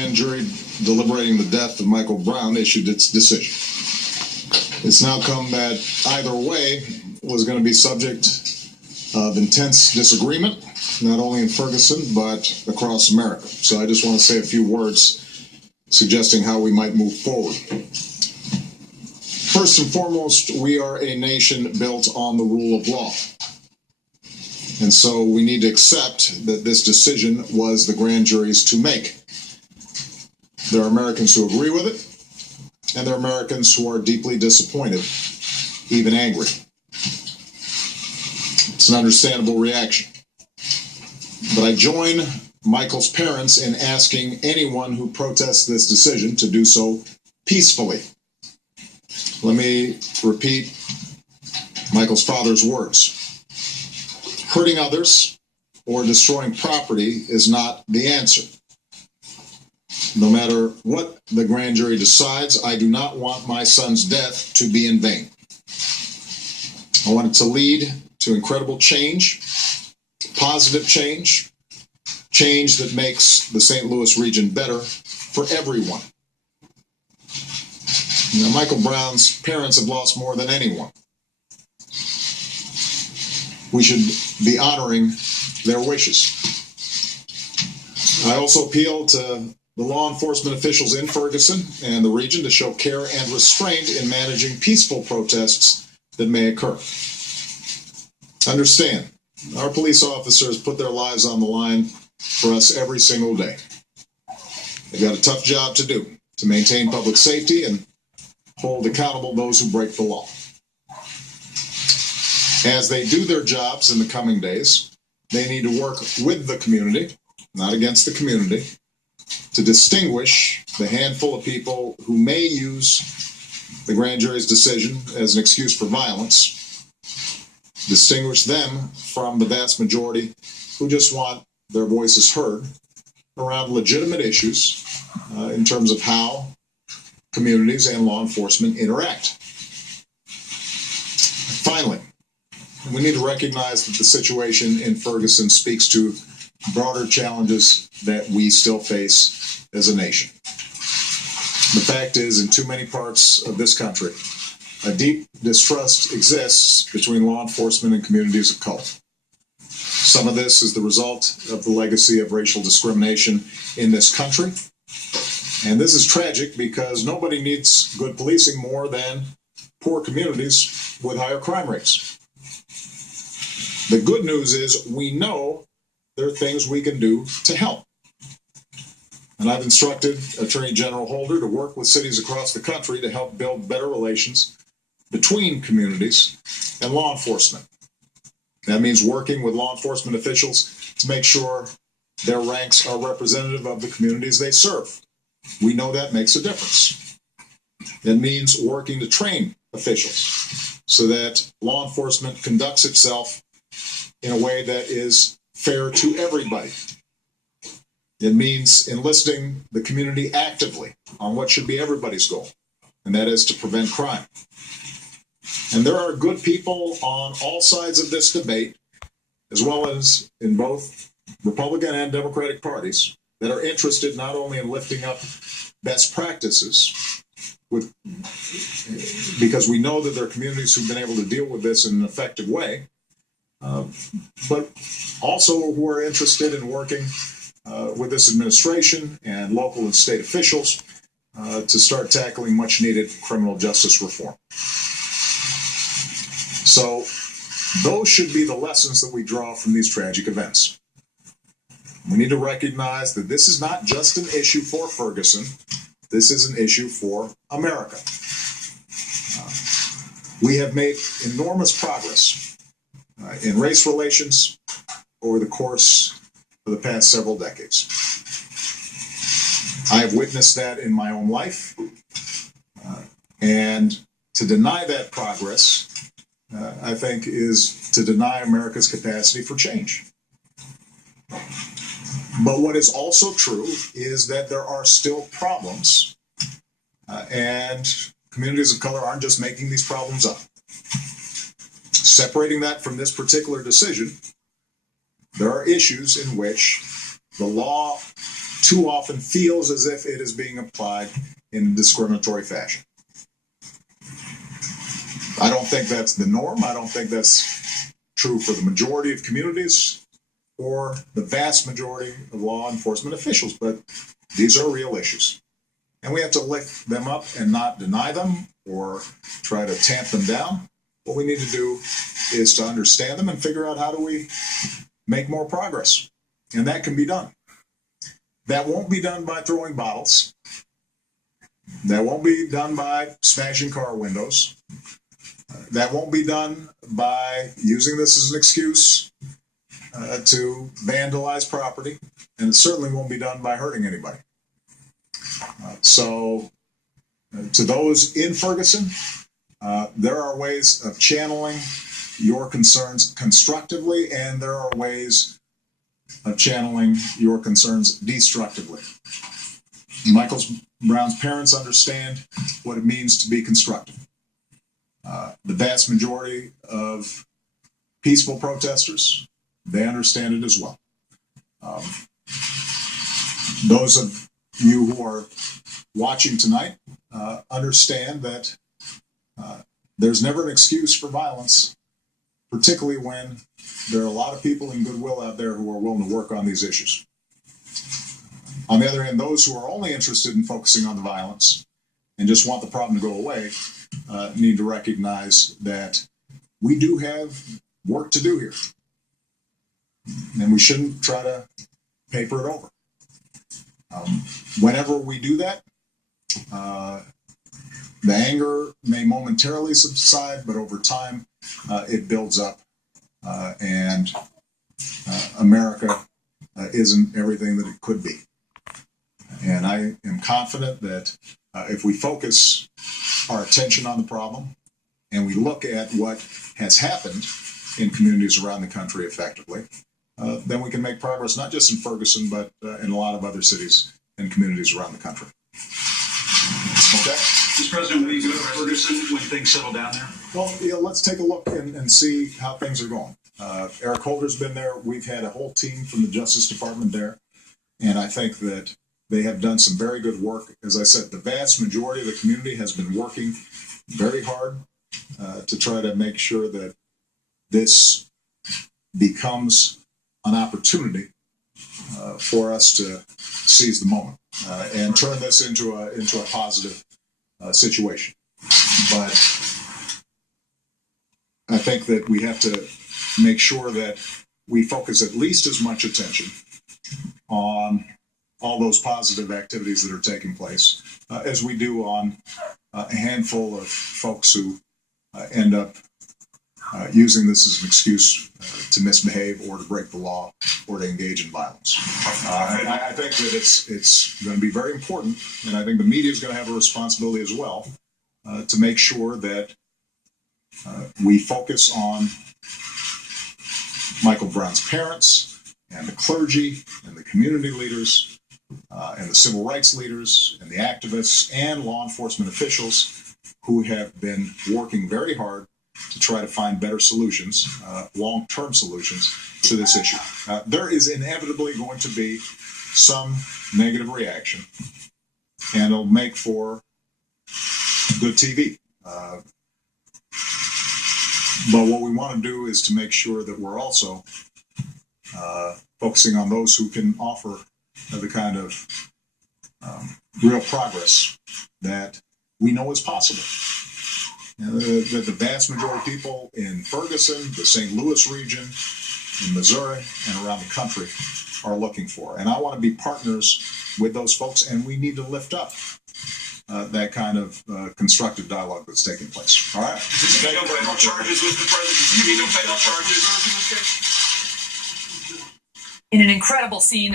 grand jury deliberating the death of Michael Brown issued its decision. It's now come that either way was going to be subject of intense disagreement, not only in Ferguson, but across America. So I just want to say a few words suggesting how we might move forward. First and foremost, we are a nation built on the rule of law. And so we need to accept that this decision was the grand jury's to make. There are Americans who agree with it, and there are Americans who are deeply disappointed, even angry. It's an understandable reaction. But I join Michael's parents in asking anyone who protests this decision to do so peacefully. Let me repeat Michael's father's words. Hurting others or destroying property is not the answer. No matter what the grand jury decides, I do not want my son's death to be in vain. I want it to lead to incredible change, positive change, change that makes the St. Louis region better for everyone. Now, Michael Brown's parents have lost more than anyone. We should be honoring their wishes. I also appeal to the law enforcement officials in Ferguson and the region to show care and restraint in managing peaceful protests that may occur. Understand, our police officers put their lives on the line for us every single day. They've got a tough job to do to maintain public safety and hold accountable those who break the law. As they do their jobs in the coming days, they need to work with the community, not against the community, to distinguish the handful of people who may use the grand jury's decision as an excuse for violence, distinguish them from the vast majority who just want their voices heard around legitimate issues in terms of how communities and law enforcement interact. Finally, we need to recognize that the situation in Ferguson speaks to broader challenges that we still face as a nation. The fact is, in too many parts of this country, a deep distrust exists between law enforcement and communities of color. Some of this is the result of the legacy of racial discrimination in this country. And this is tragic because nobody needs good policing more than poor communities with higher crime rates. The good news is we know there are things we can do to help. And I've instructed Attorney General Holder to work with cities across the country to help build better relations between communities and law enforcement. That means working with law enforcement officials to make sure their ranks are representative of the communities they serve. We know that makes a difference. It means working to train officials so that law enforcement conducts itself in a way that is fair to everybody. It means enlisting the community actively on what should be everybody's goal, and that is to prevent crime. And there are good people on all sides of this debate, as well as in both Republican and Democratic parties, that are interested not only in lifting up best practices, because we know that there are communities who've been able to deal with this in an effective way, but also who are interested in working with this administration and local and state officials to start tackling much needed criminal justice reform. So those should be the lessons that we draw from these tragic events. We need to recognize that this is not just an issue for Ferguson. This is an issue for America. We have made enormous progress in race relations over the course of the past several decades. I have witnessed that in my own life, and to deny that progress, I think, is to deny America's capacity for change. But what is also true is that there are still problems, and communities of color aren't just making these problems up. Separating that from this particular decision, there are issues in which the law too often feels as if it is being applied in a discriminatory fashion. I don't think that's the norm. I don't think that's true for the majority of communities or the vast majority of law enforcement officials, but these are real issues. And we have to lift them up and not deny them or try to tamp them down. What we need to do is to understand them and figure out how do we make more progress. And that can be done. That won't be done by throwing bottles. That won't be done by smashing car windows. That won't be done by using this as an excuse to vandalize property. And it certainly won't be done by hurting anybody. So to those in Ferguson, there are ways of channeling your concerns constructively, and there are ways of channeling your concerns destructively. Michael Brown's parents understand what it means to be constructive. The vast majority of peaceful protesters, they understand it as well. Those of you who are watching tonight understand that there's never an excuse for violence, particularly when there are a lot of people in goodwill out there who are willing to work on these issues. On the other hand, those who are only interested in focusing on the violence and just want the problem to go away need to recognize that we do have work to do here. And we shouldn't try to paper it over. Whenever we do that, the anger may momentarily subside, but over time it builds up, and America isn't everything that it could be. And I am confident that if we focus our attention on the problem and we look at what has happened in communities around the country effectively, then we can make progress not just in Ferguson, but in a lot of other cities and communities around the country. Okay? Mr. President, will you go to Ferguson when things settle down there? Well, yeah, let's take a look and see how things are going. Eric Holder's been there. We've had a whole team from the Justice Department there, and I think that they have done some very good work. As I said, the vast majority of the community has been working very hard to try to make sure that this becomes an opportunity for us to seize the moment and turn this into a positive situation. But I think that we have to make sure that we focus at least as much attention on all those positive activities that are taking place as we do on a handful of folks who end up using this as an excuse to misbehave or to break the law or to engage in violence. I think that it's going to be very important, and I think the media is going to have a responsibility as well to make sure that we focus on Michael Brown's parents and the clergy and the community leaders and the civil rights leaders and the activists and law enforcement officials who have been working very hard to try to find better solutions, long-term solutions to this issue. There is inevitably going to be some negative reaction, and it'll make for good TV. But what we want to do is to make sure that we're also focusing on those who can offer the kind of real progress that we know is possible. That the vast majority of people in Ferguson, the St. Louis region, in Missouri, and around the country are looking for. And I want to be partners with those folks, and we need to lift up that kind of constructive dialogue that's taking place. All right? Does he no federal charges, Mr. President? Does he no federal charges? In an incredible scene